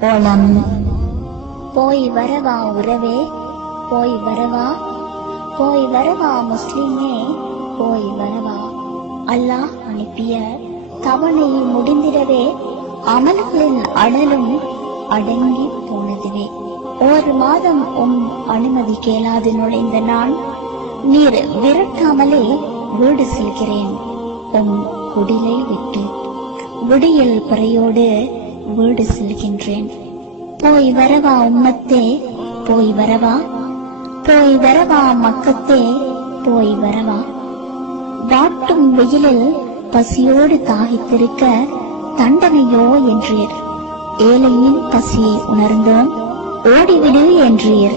ஓலம் போய் வரவா உறவே? போய் வரவா? போய் வரவா முஸ்லிமே? போய் வரவா? அல்லாஹ் அனுப்பிய தவணை முடிந்திடவே அமல்களின் அடலும் அடங்கி போனதுவே. ஒரு மாதம் உம் அனுமதி கேளாது நுழைந்த நான் நீர் விரட்டாமலே வீடு செல்கிறேன். உம் குடிலை விட்டு விடியல் பறையோடு வீடு செல்கின்றேன். போய் வரவா உம்மத்தே போய் வரவா? போய் வரவா மக்கத்தே போய் வரவா? வாட்டும் வெயிலில் பசியோடு தாகித்திருக்க தண்டனையோ என்றீர். ஏழையின் பசியை உணர்ந்தோம் ஓடிவிடு என்றீர்.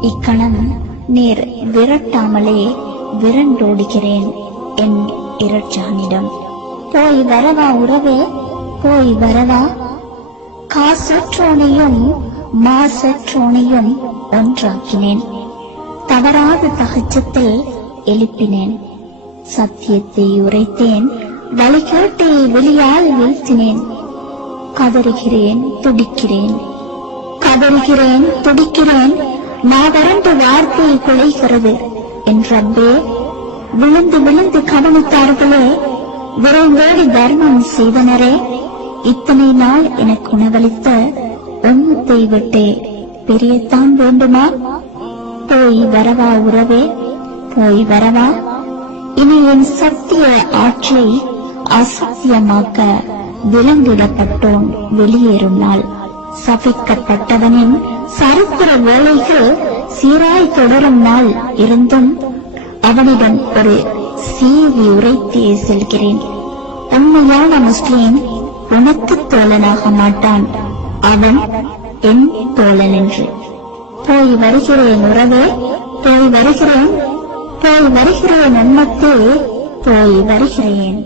இக்கணம் நீர் விரட்டாமலே விரண்டோடுகிறேன் என் இரட்சானிடம் போய் வரவா உறவே போய் வரவா? காசற்றோனையும் மாசற்றோனையும் ஒன்றாக்கினேன். தவறாத தகச்சத்தில் எழுப்பினேன். சத்தியத்தை உரைத்தேன். வழிகாட்டை வெளியால் வீழ்த்தினேன். கதறுகிறேன் துடிக்கிறேன். கதறுகிறேன் துடிக்கிறேன். மாவரண்டு வார்த்தை குலைகிறது என்றே விழுந்து விழுந்து கவனித்தார்களே. விரைந்தோடி தர்மம் செய்தனரே. இத்தனை நாள் எனக்கு உணவளித்த உண்மத்தை விட்டே பெரியத்தான் வேண்டுமா? போய் வரவா உறவே? போய் வரவா? இனி என் சத்திய ஆற்றை அசத்தியமாக்க விலங்கிடப்பட்டோன் வெளியேறும் நாள். சபிக்கப்பட்டவனின் சரித்திர வேலைக்கு சீராய் தொடரும் நாள் இருந்தும் அவனிடம் ஒரு சீவி உரைத்தே செல்கிறேன். உண்மையான முஸ்லீம் உனக்கு தோழனாக மாட்டான். அவன் என் தோழன் என்று போய் வருகிறேன் உறவே போய் வருகிறேன் போய் வருகிறேன் உண்மத்தே போய் வருகிறேன்.